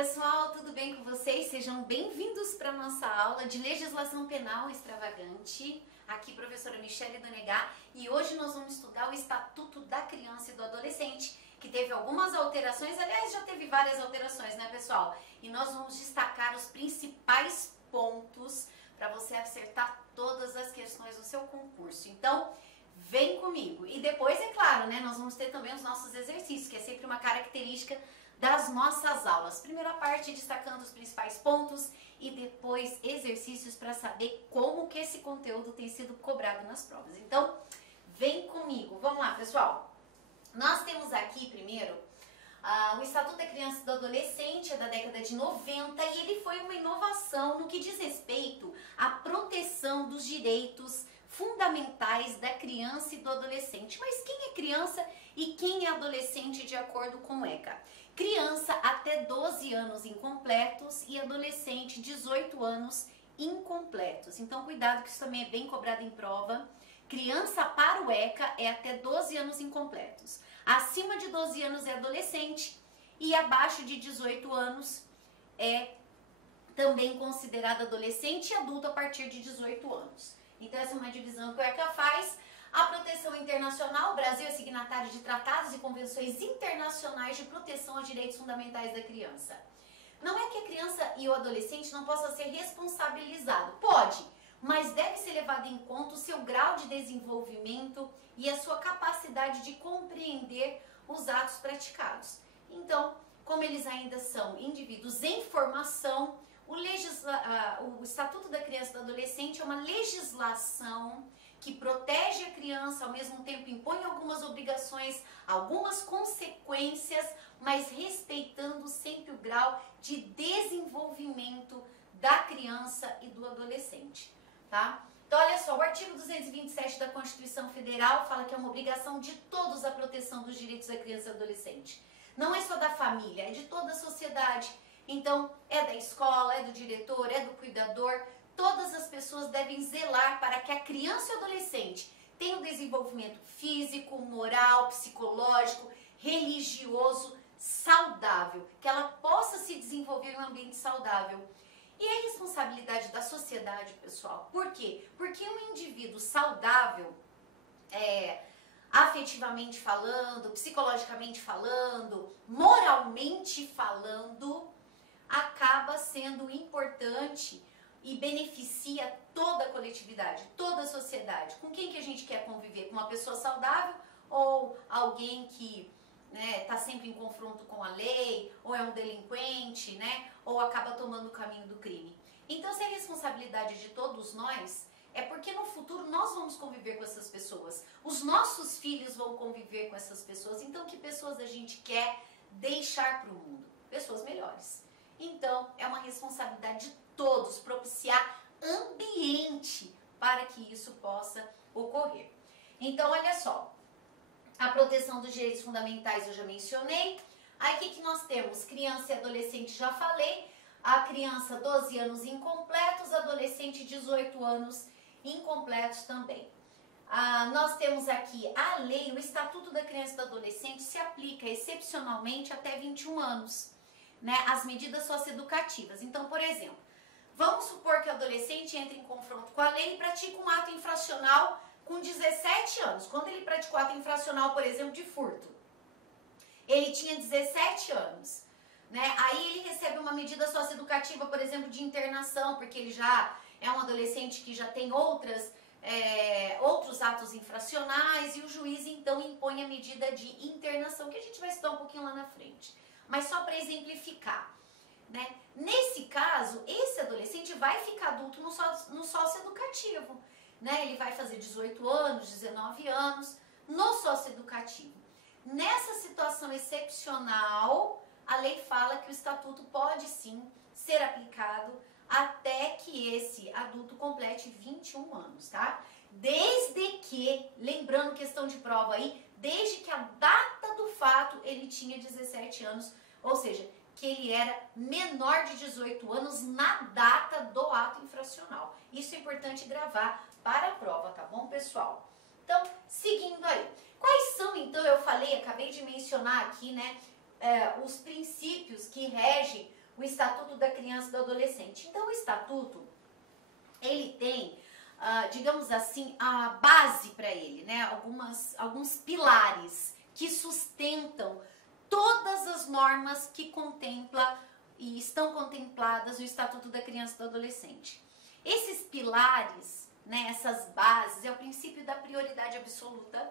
pessoal, tudo bem com vocês? Sejam bem-vindos para a nossa aula de Legislação Penal Extravagante. Aqui, professora Michele Donegá, e hoje nós vamos estudar o Estatuto da Criança e do Adolescente, que teve algumas alterações, aliás, já teve várias alterações, né, pessoal? E nós vamos destacar os principais pontos para você acertar todas as questões do seu concurso. Então, vem comigo. E depois, é claro, né, nós vamos ter também os nossos exercícios, que é sempre uma característica das nossas aulas. Primeira parte destacando os principais pontos e depois exercícios para saber como que esse conteúdo tem sido cobrado nas provas. Então, vem comigo. Vamos lá, pessoal. Nós temos aqui primeiro o Estatuto da Criança e do Adolescente, é da década de 90, e ele foi uma inovação no que diz respeito à proteção dos direitos fundamentais da criança e do adolescente. Mas quem é criança e quem é adolescente de acordo com o ECA? Criança até 12 anos incompletos e adolescente 18 anos incompletos. Então cuidado que isso também é bem cobrado em prova. Criança para o ECA é até 12 anos incompletos. Acima de 12 anos é adolescente e abaixo de 18 anos é também considerado adolescente e adulto a partir de 18 anos. Então essa é uma divisão que o ECA faz. A proteção internacional, o Brasil é signatário de tratados e convenções internacionais de proteção aos direitos fundamentais da criança. Não é que a criança e o adolescente não possa ser responsabilizado, pode, mas deve ser levado em conta o seu grau de desenvolvimento e a sua capacidade de compreender os atos praticados. Então, como eles ainda são indivíduos em formação, o Estatuto da Criança e do Adolescente é uma legislação que protege a criança, ao mesmo tempo impõe algumas obrigações, algumas consequências, mas respeitando sempre o grau de desenvolvimento da criança e do adolescente, tá? Então, olha só, o artigo 227 da Constituição Federal fala que é uma obrigação de todos a proteção dos direitos da criança e do adolescente. Não é só da família, é de toda a sociedade. Então, é da escola, é do diretor, é do cuidador. Todas as pessoas devem zelar para que a criança e o adolescente tenham um desenvolvimento físico, moral, psicológico, religioso, saudável, que ela possa se desenvolver em um ambiente saudável. E é responsabilidade da sociedade, pessoal. Por quê? Porque um indivíduo saudável, afetivamente falando, psicologicamente falando, moralmente falando, acaba sendo importante e beneficia toda a coletividade, toda a sociedade. Com quem que a gente quer conviver? Com uma pessoa saudável ou alguém que tá sempre em confronto com a lei, ou é um delinquente, né? Ou acaba tomando o caminho do crime. Então, se é responsabilidade de todos nós, é porque no futuro nós vamos conviver com essas pessoas. Os nossos filhos vão conviver com essas pessoas. Então, que pessoas a gente quer deixar para o mundo? Pessoas melhores. Então, é uma responsabilidade de todos propiciar ambiente para que isso possa ocorrer. Então, olha só, a proteção dos direitos fundamentais eu já mencionei. Aí, o que nós temos? Criança e adolescente, já falei. A criança, 12 anos incompletos, adolescente, 18 anos incompletos também. Nós temos aqui a lei, o Estatuto da Criança e do Adolescente se aplica excepcionalmente até 21 anos. Né, as medidas socioeducativas. Então, por exemplo, vamos supor que o adolescente entre em confronto com a lei e pratica um ato infracional com 17 anos. Quando ele praticou ato infracional, por exemplo, de furto, ele tinha 17 anos. Né? Aí ele recebe uma medida socioeducativa, por exemplo, de internação, porque ele já é um adolescente que já tem outros atos infracionais e o juiz, então, impõe a medida de internação, que a gente vai estudar um pouquinho lá na frente. Mas só para exemplificar, né? Nesse caso, esse adolescente vai ficar adulto no socioeducativo, né? Ele vai fazer 18 anos, 19 anos no socioeducativo. Nessa situação excepcional, a lei fala que o estatuto pode sim ser aplicado até que esse adulto complete 21 anos, tá? Desde que, lembrando questão de prova aí, desde que a data do fato ele tinha 17 anos, ou seja, que ele era menor de 18 anos na data do ato infracional. Isso é importante gravar para a prova, tá bom, pessoal? Então, seguindo aí. Quais são, então, eu falei, acabei de mencionar aqui, né, os princípios que regem o Estatuto da Criança e do Adolescente. Então, o Estatuto, ele tem, digamos assim, a base para ele, né? Alguns pilares que sustentam todas as normas que contempla e estão contempladas no Estatuto da Criança e do Adolescente. Esses pilares, né, essas bases, é o princípio da prioridade absoluta,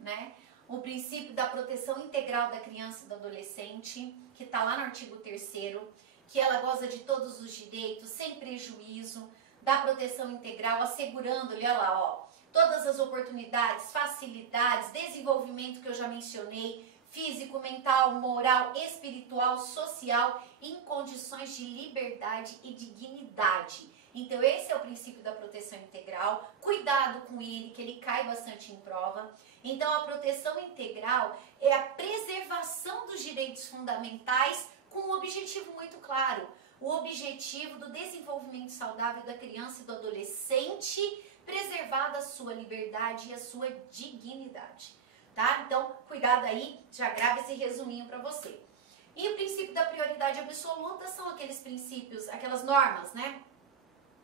né? O princípio da proteção integral da criança e do adolescente, que está lá no artigo 3º, que ela goza de todos os direitos, sem prejuízo, da proteção integral, assegurando-lhe, olha lá, ó, todas as oportunidades, facilidades, desenvolvimento que eu já mencionei, físico, mental, moral, espiritual, social, em condições de liberdade e dignidade. Então esse é o princípio da proteção integral, cuidado com ele, que ele cai bastante em prova. Então a proteção integral é a preservação dos direitos fundamentais com um objetivo muito claro, o objetivo do desenvolvimento saudável da criança e do adolescente, preservada a sua liberdade e a sua dignidade. Tá? Então, cuidado aí, já grava esse resuminho para você. E o princípio da prioridade absoluta são aqueles princípios, aquelas normas, né?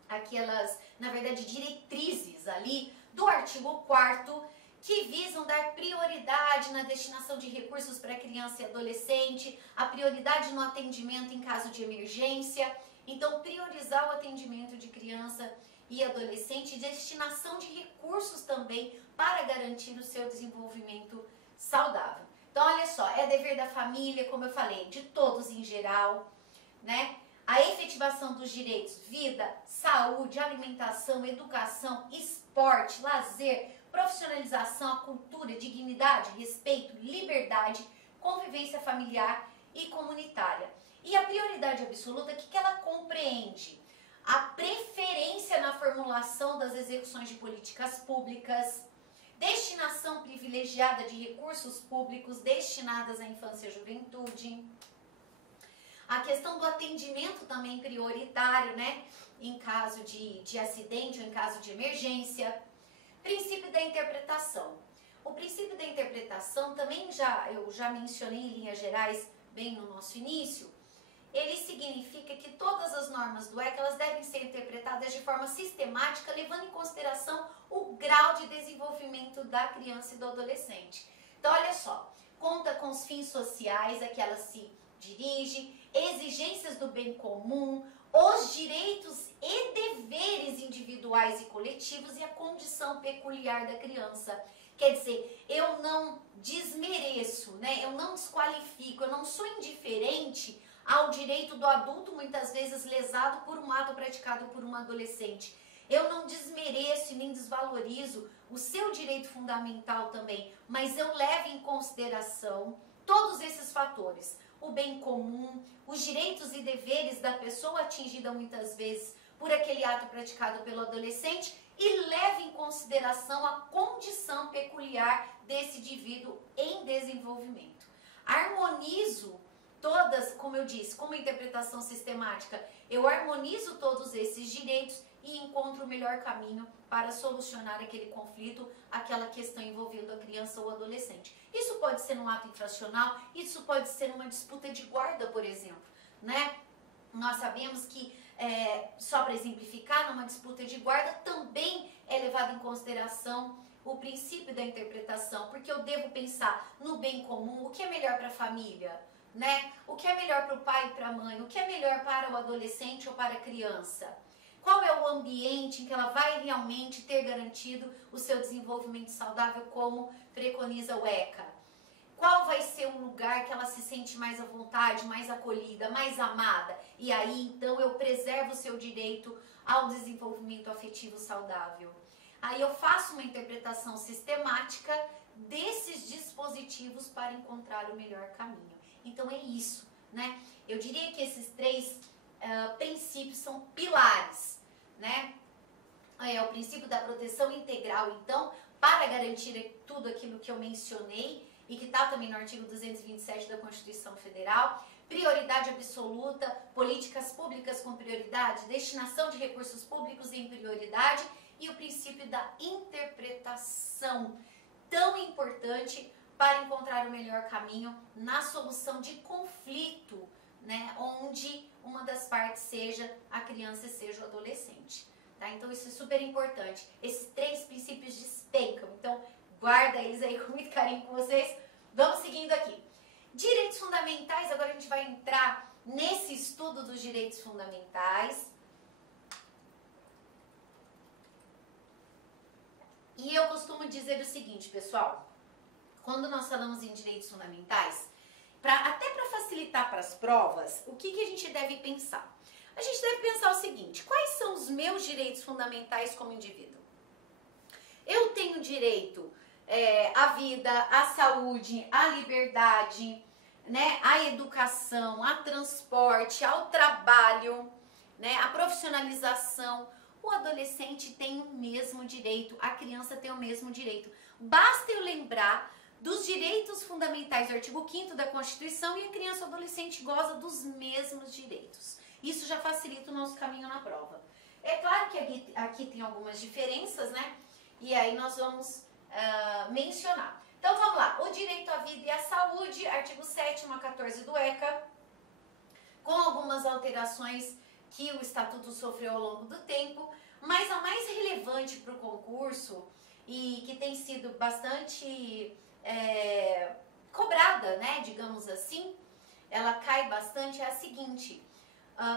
Aquelas, na verdade, diretrizes ali do artigo 4º que visam dar prioridade na destinação de recursos para criança e adolescente, a prioridade no atendimento em caso de emergência. Então, priorizar o atendimento de criança e adolescente e destinação de recursos também para garantir o seu desenvolvimento saudável. Então, olha só, é dever da família, como eu falei, de todos em geral, né? A efetivação dos direitos, vida, saúde, alimentação, educação, esporte, lazer, profissionalização, a cultura, dignidade, respeito, liberdade, convivência familiar e comunitária. E a prioridade absoluta, o que ela compreende? A preferência na formulação das execuções de políticas públicas, destinação privilegiada de recursos públicos destinadas à infância e juventude, a questão do atendimento também prioritário, né, em caso de acidente ou em caso de emergência, princípio da interpretação. O princípio da interpretação também eu já mencionei em linhas gerais bem no nosso início. Ele significa que todas as normas do ECA elas devem ser interpretadas de forma sistemática, levando em consideração o grau de desenvolvimento da criança e do adolescente. Então, olha só, conta com os fins sociais a que ela se dirige, exigências do bem comum, os direitos e deveres individuais e coletivos e a condição peculiar da criança. Quer dizer, eu não desmereço, né? Eu não desqualifico, eu não sou indiferente ao direito do adulto, muitas vezes lesado por um ato praticado por um adolescente. Eu não desmereço e nem desvalorizo o seu direito fundamental também, mas eu levo em consideração todos esses fatores. O bem comum, os direitos e deveres da pessoa atingida muitas vezes por aquele ato praticado pelo adolescente e leve em consideração a condição peculiar desse indivíduo em desenvolvimento. Harmonizo todas, como eu disse, com uma interpretação sistemática, eu harmonizo todos esses direitos e encontro o melhor caminho para solucionar aquele conflito, aquela questão envolvendo a criança ou adolescente. Isso pode ser num ato infracional, isso pode ser numa disputa de guarda, por exemplo, né? Nós sabemos que, só para exemplificar, numa disputa de guarda também é levado em consideração o princípio da interpretação, porque eu devo pensar no bem comum, o que é melhor para a família, né? O que é melhor para o pai e para a mãe, o que é melhor para o adolescente ou para a criança. Qual é o ambiente em que ela vai realmente ter garantido o seu desenvolvimento saudável, como preconiza o ECA? Qual vai ser um lugar que ela se sente mais à vontade, mais acolhida, mais amada? E aí, então, eu preservo o seu direito ao desenvolvimento afetivo saudável. Aí eu faço uma interpretação sistemática desses dispositivos para encontrar o melhor caminho. Então, é isso, né? Eu diria que esses três princípios são pilares, né? É o princípio da proteção integral, então, para garantir tudo aquilo que eu mencionei e que está também no artigo 227 da Constituição Federal, prioridade absoluta, políticas públicas com prioridade, destinação de recursos públicos em prioridade e o princípio da interpretação, tão importante para encontrar o melhor caminho na solução de conflito, né, onde uma das partes seja a criança e seja o adolescente. Tá? Então isso é super importante. Esses 3 princípios despencam. Então guarda eles aí com muito carinho com vocês. Vamos seguindo aqui. Direitos fundamentais, agora a gente vai entrar nesse estudo dos direitos fundamentais. E eu costumo dizer o seguinte, pessoal, quando nós falamos em direitos fundamentais, até para facilitar para as provas, o que a gente deve pensar? A gente deve pensar o seguinte: quais são os meus direitos fundamentais como indivíduo? Eu tenho direito à vida, à saúde, à liberdade, né, à educação, ao transporte, ao trabalho, né, à profissionalização. O adolescente tem o mesmo direito, a criança tem o mesmo direito. Basta eu lembrar dos direitos fundamentais do artigo 5º da Constituição e a criança ou adolescente goza dos mesmos direitos. Isso já facilita o nosso caminho na prova. É claro que aqui tem algumas diferenças, né? E aí nós vamos mencionar. Então vamos lá, o direito à vida e à saúde, artigo 7º a 14 do ECA, com algumas alterações que o Estatuto sofreu ao longo do tempo, mas a mais relevante para o concurso e que tem sido bastante cobrada, né, digamos assim, ela cai bastante, é a seguinte: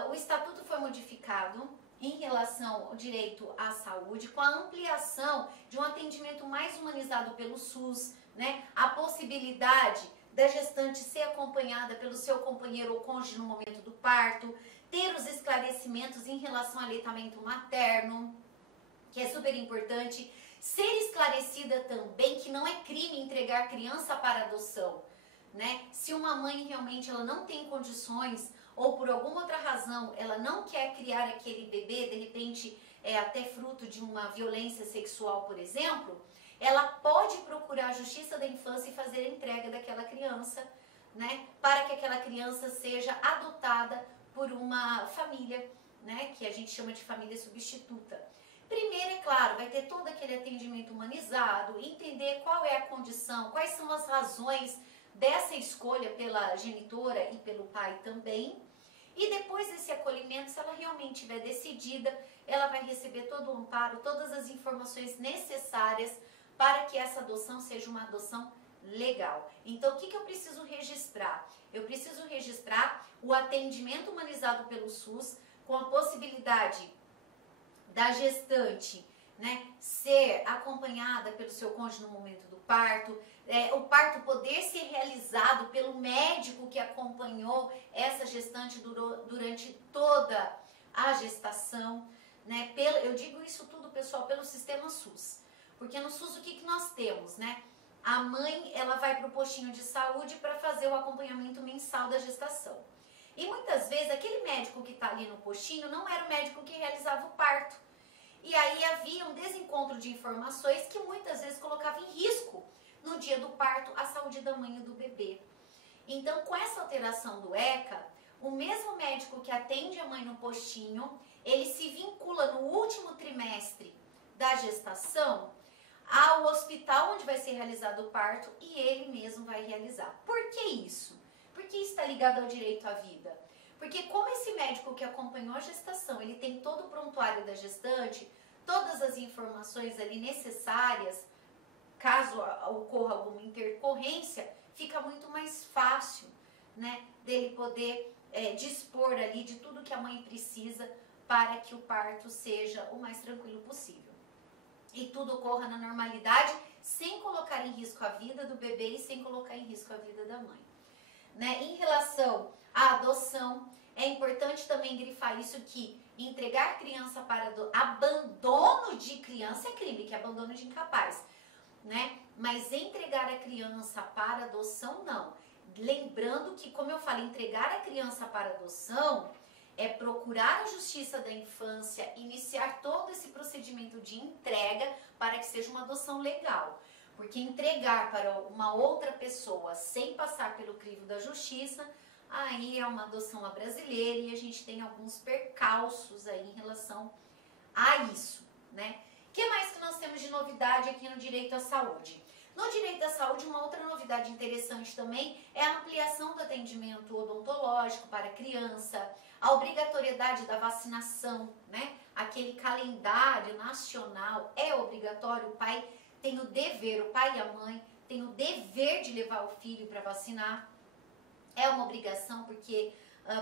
o Estatuto foi modificado em relação ao direito à saúde, com a ampliação de um atendimento mais humanizado pelo SUS, né? A possibilidade da gestante ser acompanhada pelo seu companheiro ou cônjuge no momento do parto, ter os esclarecimentos em relação ao aleitamento materno, que é super importante, ser esclarecida também que não é crime entregar criança para adoção, né? Se uma mãe realmente ela não tem condições ou por alguma outra razão ela não quer criar aquele bebê, de repente até fruto de uma violência sexual, por exemplo, ela pode procurar a Justiça da Infância e fazer a entrega daquela criança, né, para que aquela criança seja adotada por uma família, né, que a gente chama de família substituta. Primeiro, é claro, vai ter todo aquele atendimento humanizado, entender qual é a condição, quais são as razões dessa escolha pela genitora e pelo pai também. E depois desse acolhimento, se ela realmente estiver decidida, ela vai receber todo o amparo, todas as informações necessárias para que essa adoção seja uma adoção legal. Então, o que eu preciso registrar? Eu preciso registrar o atendimento humanizado pelo SUS, com a possibilidade da gestante, né, ser acompanhada pelo seu cônjuge no momento do parto, o parto poder ser realizado pelo médico que acompanhou essa gestante durante toda a gestação, né? Eu digo isso tudo, pessoal, pelo sistema SUS, porque no SUS o que nós temos, né? A mãe, ela vai para o postinho de saúde para fazer o acompanhamento mensal da gestação. E muitas vezes aquele médico que está ali no postinho não era o médico que realizava o parto. E aí havia um desencontro de informações que muitas vezes colocava em risco no dia do parto a saúde da mãe e do bebê. Então, com essa alteração do ECA, o mesmo médico que atende a mãe no postinho, ele se vincula no último trimestre da gestação ao hospital onde vai ser realizado o parto e ele mesmo vai realizar. Por que isso? Porque está ligado ao direito à vida. Porque como esse médico que acompanhou a gestação, ele tem todo o prontuário da gestante, todas as informações ali necessárias, caso ocorra alguma intercorrência, fica muito mais fácil, né, dele poder dispor ali de tudo que a mãe precisa para que o parto seja o mais tranquilo possível. E tudo ocorra na normalidade, sem colocar em risco a vida do bebê e sem colocar em risco a vida da mãe. Né? Em relação à adoção, é importante também grifar isso, que entregar criança para abandono de criança é crime, que é abandono de incapaz, né? Mas entregar a criança para adoção, não. Lembrando que, como eu falei, entregar a criança para adoção é procurar a Justiça da Infância, iniciar todo esse procedimento de entrega para que seja uma adoção legal. Porque entregar para uma outra pessoa sem passar pelo crivo da justiça, aí é uma adoção à brasileira e a gente tem alguns percalços aí em relação a isso, né? O que mais que nós temos de novidade aqui no direito à saúde? No direito da saúde, uma outra novidade interessante também é a ampliação do atendimento odontológico para a criança, a obrigatoriedade da vacinação, né? Aquele calendário nacional é obrigatório, o pai tem o dever, o pai e a mãe têm o dever de levar o filho para vacinar. É uma obrigação porque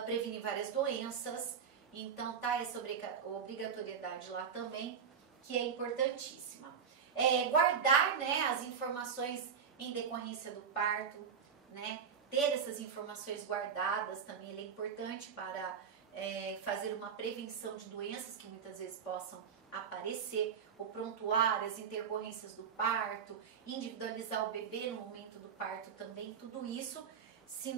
previne várias doenças, então tá essa obrigatoriedade lá também, que é importantíssima. Guardar, né, as informações em decorrência do parto, né, ter essas informações guardadas também é importante para fazer uma prevenção de doenças que muitas vezes possam aparecer, o prontuário, as intercorrências do parto, individualizar o bebê no momento do parto também, tudo isso, se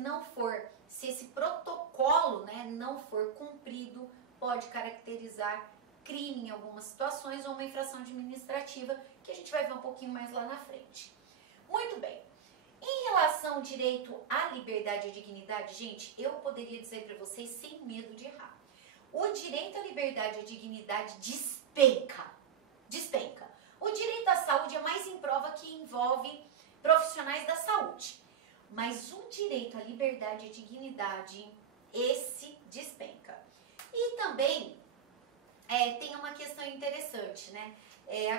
esse protocolo, né, não for cumprido, pode caracterizar crime em algumas situações ou uma infração administrativa, que a gente vai ver um pouquinho mais lá na frente. Muito bem. Em relação ao direito à liberdade e à dignidade, gente, eu poderia dizer para vocês sem medo de errar. O direito à liberdade e à dignidade despenca. O direito à saúde é mais em prova que envolve profissionais da saúde. Mas o direito à liberdade e à dignidade, esse despenca. E também tem uma questão interessante, né?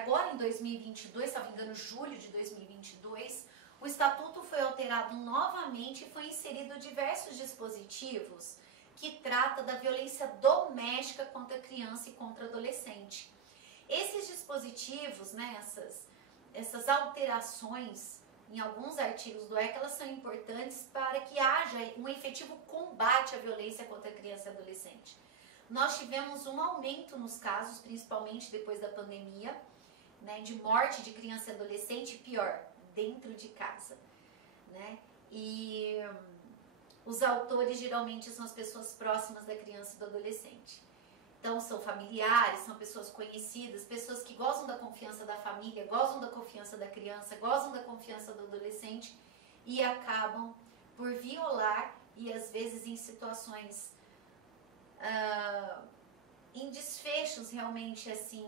Agora em 2022, se não me engano, julho de 2022, o Estatuto foi alterado novamente e foi inserido diversos dispositivos que trata da violência doméstica contra criança e contra adolescente. Esses dispositivos, né, essas alterações em alguns artigos do ECA, elas são importantes para que haja um efetivo combate à violência contra criança e adolescente. Nós tivemos um aumento nos casos, principalmente depois da pandemia, né, de morte de criança e adolescente, pior, dentro de casa, né? E os autores geralmente são as pessoas próximas da criança e do adolescente. Então são familiares, são pessoas conhecidas, pessoas que gozam da confiança da família, gozam da confiança da criança, gozam da confiança do adolescente e acabam por violar e às vezes em situações, em desfechos realmente assim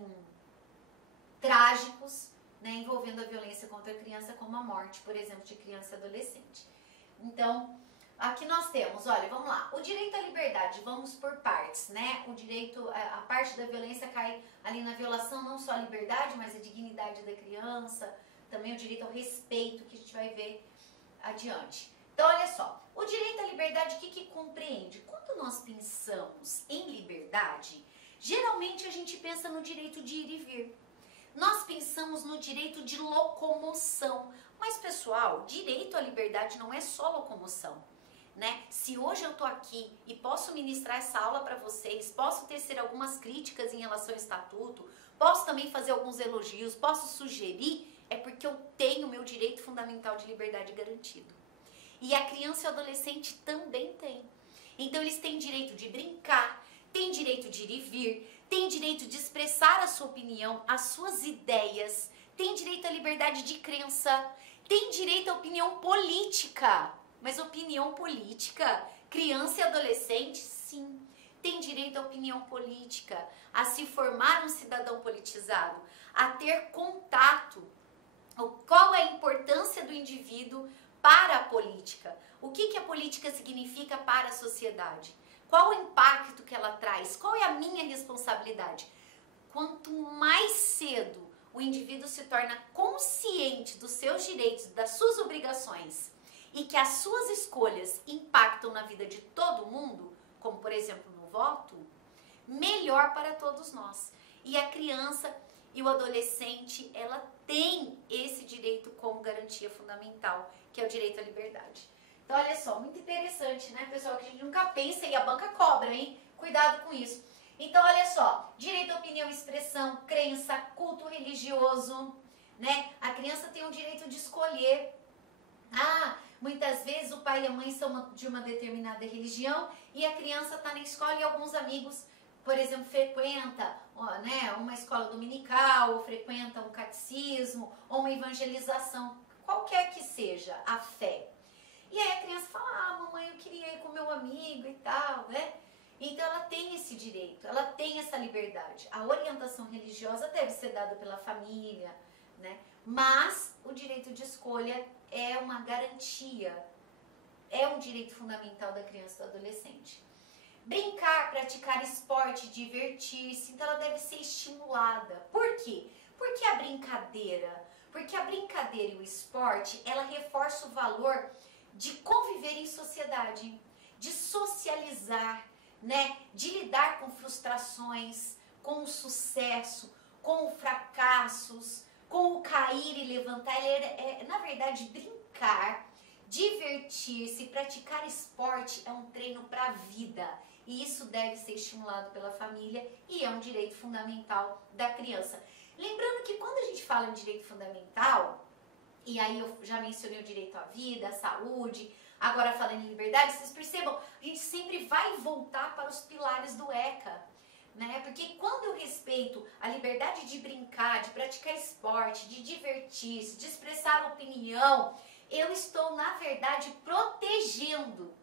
trágicos, né, envolvendo a violência contra a criança, como a morte, por exemplo, de criança e adolescente. Então, aqui nós temos, olha, vamos lá, o direito à liberdade, vamos por partes, né? O direito, a parte da violência cai ali na violação, não só à liberdade, mas à dignidade da criança, também o direito ao respeito, que a gente vai ver adiante. Então, olha só, o direito à liberdade, o que compreende? Quando nós pensamos em liberdade, geralmente a gente pensa no direito de ir e vir. Nós pensamos no direito de locomoção. Mas, pessoal, direito à liberdade não é só locomoção, né? Se hoje eu estou aqui e posso ministrar essa aula para vocês, posso tecer algumas críticas em relação ao estatuto, posso também fazer alguns elogios, posso sugerir, é porque eu tenho meu direito fundamental de liberdade garantido. E a criança e o adolescente também têm. Então, eles têm direito de brincar, têm direito de ir e vir, tem direito de expressar a sua opinião, as suas ideias, tem direito à liberdade de crença, tem direito à opinião política. Mas opinião política, criança e adolescente, sim, tem direito à opinião política, a se formar um cidadão politizado, a ter contato. Qual é a importância do indivíduo para a política? O que a política significa para a sociedade? Qual o impacto que ela traz? Qual é a minha responsabilidade? Quanto mais cedo o indivíduo se torna consciente dos seus direitos, das suas obrigações e que as suas escolhas impactam na vida de todo mundo, como por exemplo no voto, melhor para todos nós. E a criança e o adolescente, ela tem esse direito como garantia fundamental, que é o direito à liberdade. Então, olha só, muito interessante, né, pessoal, que a gente nunca pensa e a banca cobra, hein? Cuidado com isso. Então, olha só, direito à opinião, expressão, crença, culto religioso, né? A criança tem o direito de escolher. Muitas vezes o pai e a mãe são de uma determinada religião e a criança está na escola e alguns amigos, por exemplo, frequenta, né, uma escola dominical, ou frequenta um catecismo, ou uma evangelização, qualquer que seja a fé. E aí a criança fala, mamãe, eu queria ir com meu amigo e tal, né? Então ela tem esse direito, ela tem essa liberdade. A orientação religiosa deve ser dada pela família, né? Mas o direito de escolha é uma garantia, é um direito fundamental da criança e do adolescente. Brincar, praticar esporte, divertir-se, então ela deve ser estimulada. Por quê? Porque a brincadeira e o esporte, ela reforça o valor de conviver em sociedade, de socializar, né? De lidar com frustrações, com o sucesso, com os fracassos, com o cair e levantar. Na verdade, brincar, divertir-se, praticar esporte é um treino para a vida. E isso deve ser estimulado pela família e é um direito fundamental da criança. Lembrando que quando a gente fala em direito fundamental, e aí eu já mencionei o direito à vida, à saúde, agora falando em liberdade, vocês percebam, a gente sempre vai voltar para os pilares do ECA, né? Porque quando eu respeito a liberdade de brincar, de praticar esporte, de divertir-se, de expressar opinião, eu estou, na verdade, protegendo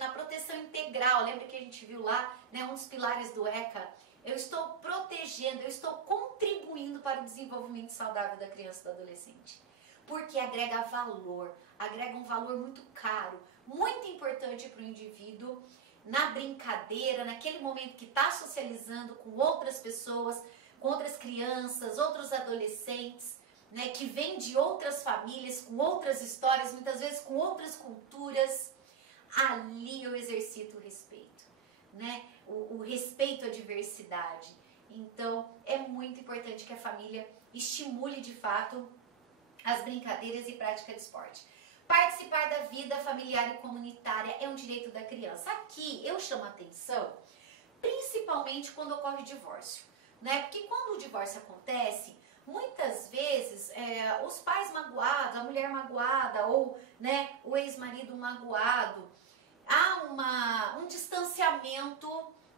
a proteção integral. Lembra que a gente viu lá, né, um dos pilares do ECA? Eu estou protegendo, eu estou contribuindo para o desenvolvimento saudável da criança e do adolescente. Porque agrega um valor muito caro, muito importante para o indivíduo, na brincadeira, naquele momento que está socializando com outras pessoas, com outras crianças, outros adolescentes, né, que vêm de outras famílias, com outras histórias, muitas vezes com outras culturas. Ali eu exercito o respeito, né? O respeito à diversidade. Então, é muito importante que a família estimule de fato as brincadeiras e prática de esporte. Participar da vida familiar e comunitária é um direito da criança. Aqui eu chamo a atenção, principalmente quando ocorre divórcio, né? Porque quando o divórcio acontece, muitas vezes os pais magoados, a mulher magoada ou, né, o ex-marido magoado, há um distanciamento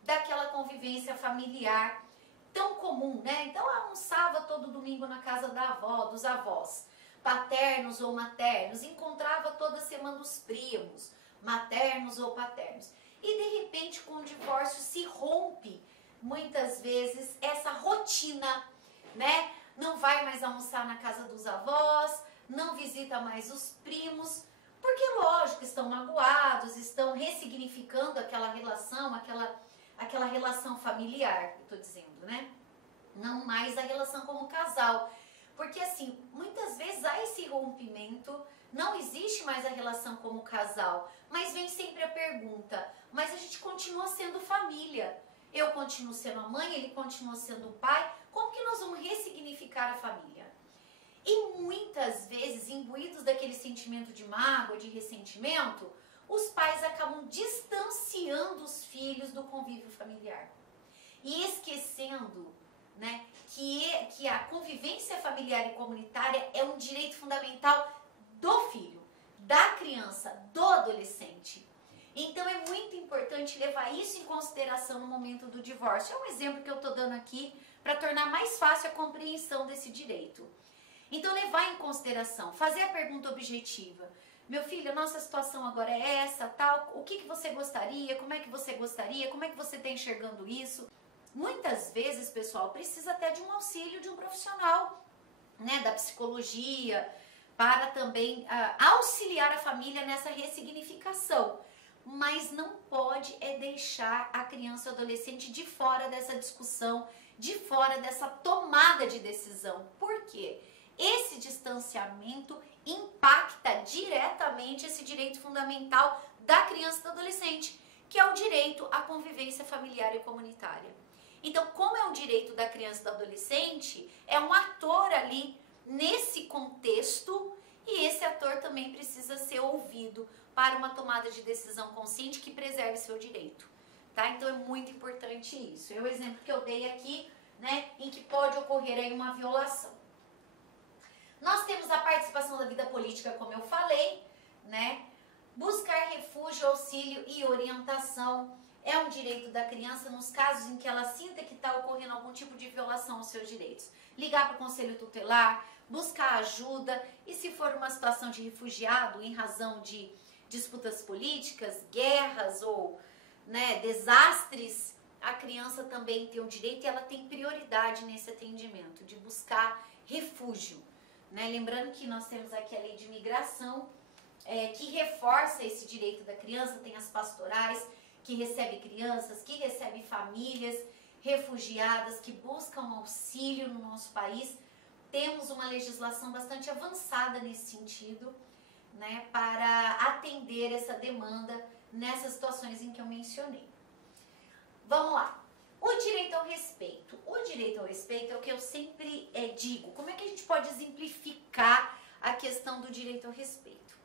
daquela convivência familiar tão comum, né? Então almoçava todo domingo na casa da avó, dos avós, paternos ou maternos, encontrava toda semana os primos, maternos ou paternos. E de repente com o divórcio se rompe muitas vezes essa rotina, né? Não vai mais almoçar na casa dos avós, não visita mais os primos, porque lógico, estão magoados, estão ressignificando aquela relação, aquela relação familiar, eu estou dizendo, né? Não mais a relação como casal. Porque assim, muitas vezes há esse rompimento, não existe mais a relação como casal, mas vem sempre a pergunta, mas a gente continua sendo família. Eu continuo sendo a mãe, ele continua sendo o pai, como que nós vamos ressignificar a família? E muitas vezes, imbuídos daquele sentimento de mágoa, de ressentimento, os pais acabam distanciando os filhos do convívio familiar. E esquecendo, né, que a convivência familiar e comunitária é um direito fundamental do filho, da criança, do adolescente. Então é muito importante levar isso em consideração no momento do divórcio. É um exemplo que eu estou dando aqui para tornar mais fácil a compreensão desse direito. Então levar em consideração, fazer a pergunta objetiva. Meu filho, a nossa situação agora é essa, tal, o que você gostaria, como é que você gostaria, como é que você está enxergando isso? Muitas vezes, pessoal, precisa até de um auxílio de um profissional, né, da psicologia, para também auxiliar a família nessa ressignificação. Mas não pode deixar a criança ou adolescente de fora dessa discussão, de fora dessa tomada de decisão. Por quê? Esse distanciamento impacta diretamente esse direito fundamental da criança e do adolescente, que é o direito à convivência familiar e comunitária. Então, como é um direito da criança e do adolescente, é um ator ali nesse contexto e esse ator também precisa ser ouvido para uma tomada de decisão consciente que preserve seu direito, tá? Então, é muito importante isso. É o exemplo que eu dei aqui, né, em que pode ocorrer aí uma violação. Nós temos a participação da vida política, como eu falei, né? Buscar refúgio, auxílio e orientação é um direito da criança nos casos em que ela sinta que está ocorrendo algum tipo de violação aos seus direitos. Ligar para o conselho tutelar, buscar ajuda e se for uma situação de refugiado em razão de disputas políticas, guerras ou, né, desastres, a criança também tem o direito e ela tem prioridade nesse atendimento, de buscar refúgio, né? Lembrando que nós temos aqui a lei de imigração, que reforça esse direito da criança, tem as pastorais, que recebe crianças, que recebe famílias refugiadas, que buscam auxílio no nosso país. Temos uma legislação bastante avançada nesse sentido, né, para atender essa demanda nessas situações em que eu mencionei. Vamos lá. O direito ao respeito. O direito ao respeito é o que eu sempre digo. Como é que a gente pode exemplificar a questão do direito ao respeito?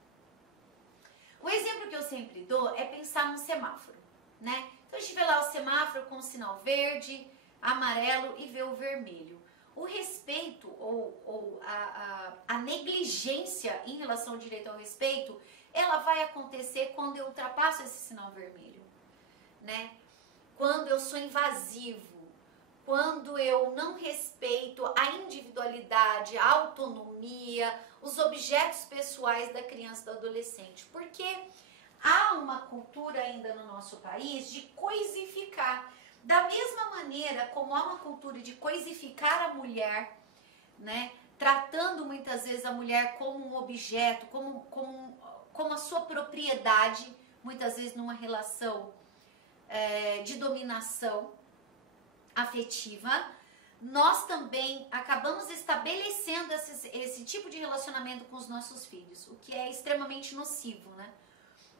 O exemplo que eu sempre dou é pensar no semáforo, né? Então a gente vê lá o semáforo com o sinal verde, amarelo e vê o vermelho. O respeito ou a negligência em relação ao direito ao respeito, ela vai acontecer quando eu ultrapasso esse sinal vermelho, né? Quando eu sou invasivo, quando eu não respeito a individualidade, a autonomia, os objetos pessoais da criança e do adolescente. Porque há uma cultura ainda no nosso país de coisificar. Da mesma maneira como há uma cultura de coisificar a mulher, né, tratando muitas vezes a mulher como um objeto, como a sua propriedade, muitas vezes numa relação de dominação afetiva, nós também acabamos estabelecendo esse tipo de relacionamento com os nossos filhos, o que é extremamente nocivo, né?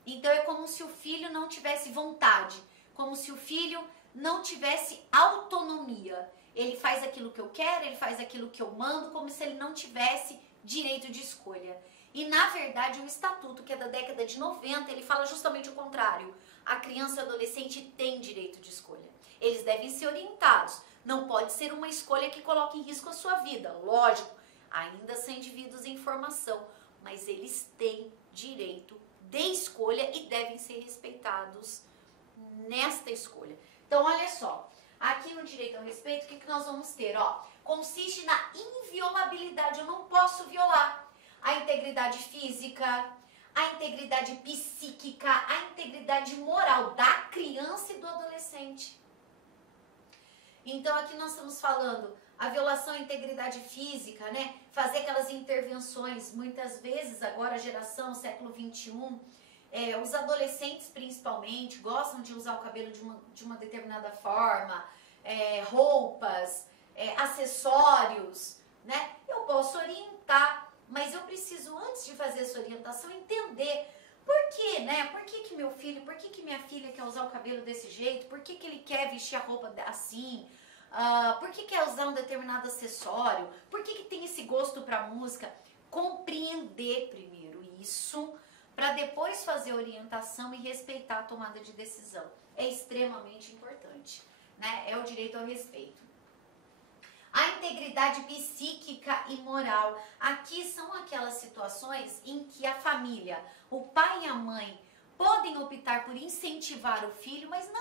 Então é como se o filho não tivesse vontade, como se o filho não tivesse autonomia. Ele faz aquilo que eu quero, ele faz aquilo que eu mando, como se ele não tivesse direito de escolha. E na verdade o estatuto, que é da década de 90, ele fala justamente o contrário. A criança e o adolescente tem direito de escolha. Eles devem ser orientados. Não pode ser uma escolha que coloque em risco a sua vida. Lógico, ainda são indivíduos em formação, mas eles têm direito de escolha e devem ser respeitados nesta escolha. Então, olha só, aqui no direito ao respeito, o que nós vamos ter? Ó, consiste na inviolabilidade, eu não posso violar a integridade física, a integridade psíquica, a integridade moral da criança e do adolescente. Então, aqui nós estamos falando a violação à integridade física, né? Fazer aquelas intervenções, muitas vezes, agora a geração, século XXI, os adolescentes principalmente gostam de usar o cabelo de uma determinada forma, roupas, acessórios, né? Eu posso orientar, mas eu preciso, antes de fazer essa orientação, entender por quê, né? Por que meu filho, por que minha filha quer usar o cabelo desse jeito? Por que ele quer vestir a roupa assim? Por que quer usar um determinado acessório? Por que tem esse gosto para música? Compreender primeiro isso, para depois fazer a orientação e respeitar a tomada de decisão. É extremamente importante, né? É o direito ao respeito. A integridade psíquica e moral. Aqui são aquelas situações em que a família, o pai e a mãe, podem optar por incentivar o filho, mas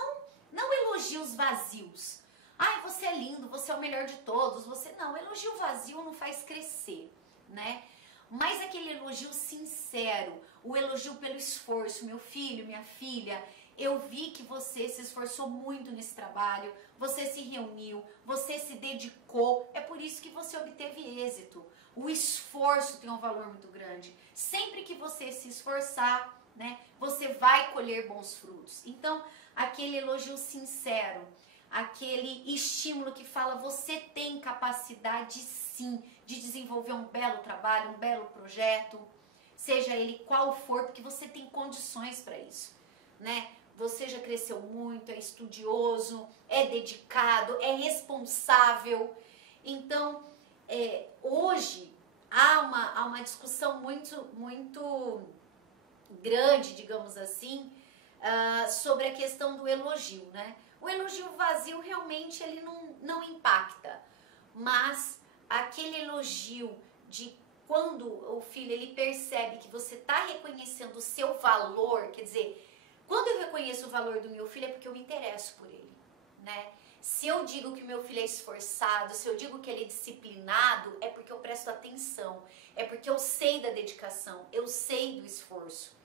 não elogios vazios. Ai, você é lindo, você é o melhor de todos. Não, elogio vazio não faz crescer, né? Mas aquele elogio sincero, o elogio pelo esforço. Meu filho, minha filha, eu vi que você se esforçou muito nesse trabalho, você se reuniu, você se dedicou, é por isso que você obteve êxito. O esforço tem um valor muito grande. Sempre que você se esforçar, né, você vai colher bons frutos. Então, aquele elogio sincero, aquele estímulo que fala, você tem capacidade sim de desenvolver um belo trabalho, um belo projeto, seja ele qual for, porque você tem condições para isso, né? Você já cresceu muito, é estudioso, é dedicado, é responsável. Então, hoje há uma discussão muito grande, digamos assim, sobre a questão do elogio, né? O elogio vazio realmente ele não impacta, mas aquele elogio de quando o filho ele percebe que você está reconhecendo o seu valor, quer dizer, quando eu reconheço o valor do meu filho é porque eu me interesso por ele, né? Se eu digo que o meu filho é esforçado, se eu digo que ele é disciplinado, é porque eu presto atenção, é porque eu sei da dedicação, eu sei do esforço,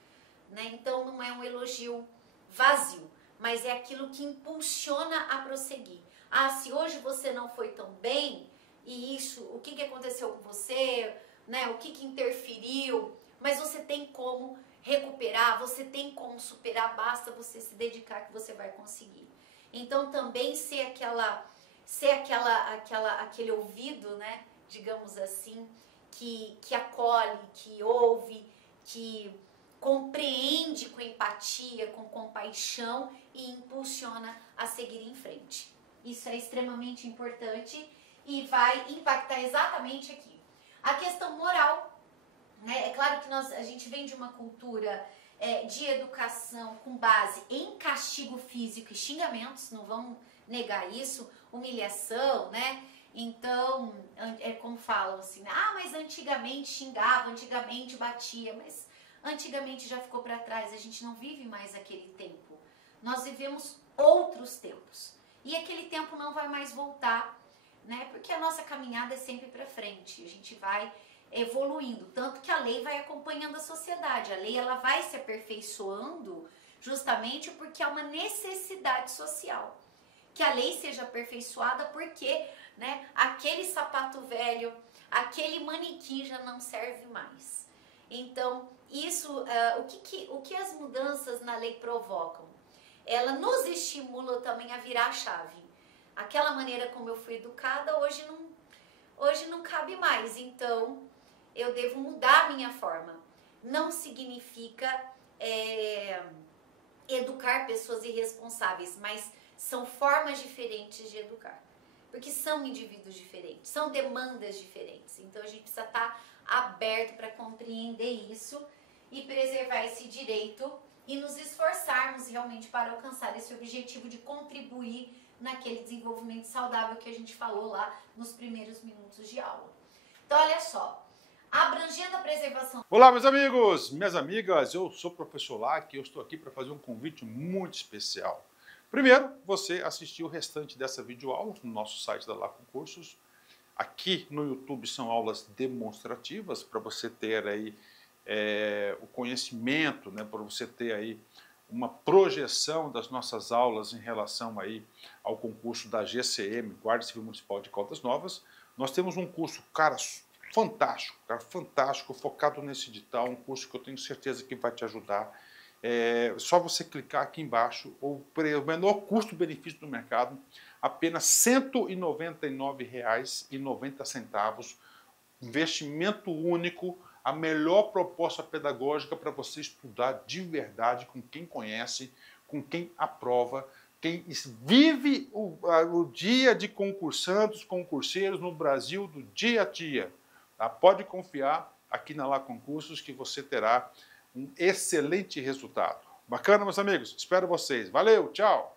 né? Então não é um elogio vazio, mas é aquilo que impulsiona a prosseguir. Ah, se hoje você não foi tão bem, e isso, o que aconteceu com você, né? O que interferiu, mas você tem como recuperar, você tem como superar, basta você se dedicar que você vai conseguir. Então também ser aquele ouvido, né? Digamos assim, que acolhe, que ouve, que compreende com empatia, com compaixão e impulsiona a seguir em frente. Isso é extremamente importante e vai impactar exatamente aqui. A questão moral, né? É claro que a gente vem de uma cultura de educação com base em castigo físico e xingamentos, não vamos negar isso, humilhação, né? Então, é como falam assim, mas antigamente xingava, antigamente batia, mas antigamente já ficou para trás, a gente não vive mais aquele tempo. Nós vivemos outros tempos. E aquele tempo não vai mais voltar, né? Porque a nossa caminhada é sempre para frente, a gente vai evoluindo, tanto que a lei vai acompanhando a sociedade, a lei ela vai se aperfeiçoando justamente porque há uma necessidade social. Que a lei seja aperfeiçoada porque, né, aquele sapato velho, aquele manequim já não serve mais. Então, isso, o que as mudanças na lei provocam? Ela nos estimula também a virar a chave. Aquela maneira como eu fui educada, hoje não cabe mais. Então, eu devo mudar a minha forma. Não significa educar pessoas irresponsáveis, mas são formas diferentes de educar. Porque são indivíduos diferentes, são demandas diferentes. Então, a gente precisa estar aberto para compreender isso e preservar esse direito e nos esforçarmos realmente para alcançar esse objetivo de contribuir naquele desenvolvimento saudável que a gente falou lá nos primeiros minutos de aula. Então, olha só, abrangendo a preservação... Olá, meus amigos, minhas amigas, eu sou o professor Lac e eu estou aqui para fazer um convite muito especial. Primeiro, você assistir o restante dessa videoaula no nosso site da Lac Cursos. Aqui no YouTube são aulas demonstrativas para você ter aí o conhecimento, né, para você ter aí uma projeção das nossas aulas em relação aí ao concurso da GCM, Guarda Civil Municipal de Caldas Novas. Nós temos um curso, cara, fantástico, focado nesse edital, um curso que eu tenho certeza que vai te ajudar. Só você clicar aqui embaixo, o menor custo-benefício do mercado, apenas R$ 199,90, investimento único, a melhor proposta pedagógica para você estudar de verdade com quem conhece, com quem aprova, quem vive o dia de concursandos, concurseiros no Brasil do dia a dia. Tá? Pode confiar aqui na Lac Concursos que você terá um excelente resultado. Bacana, meus amigos? Espero vocês. Valeu, tchau!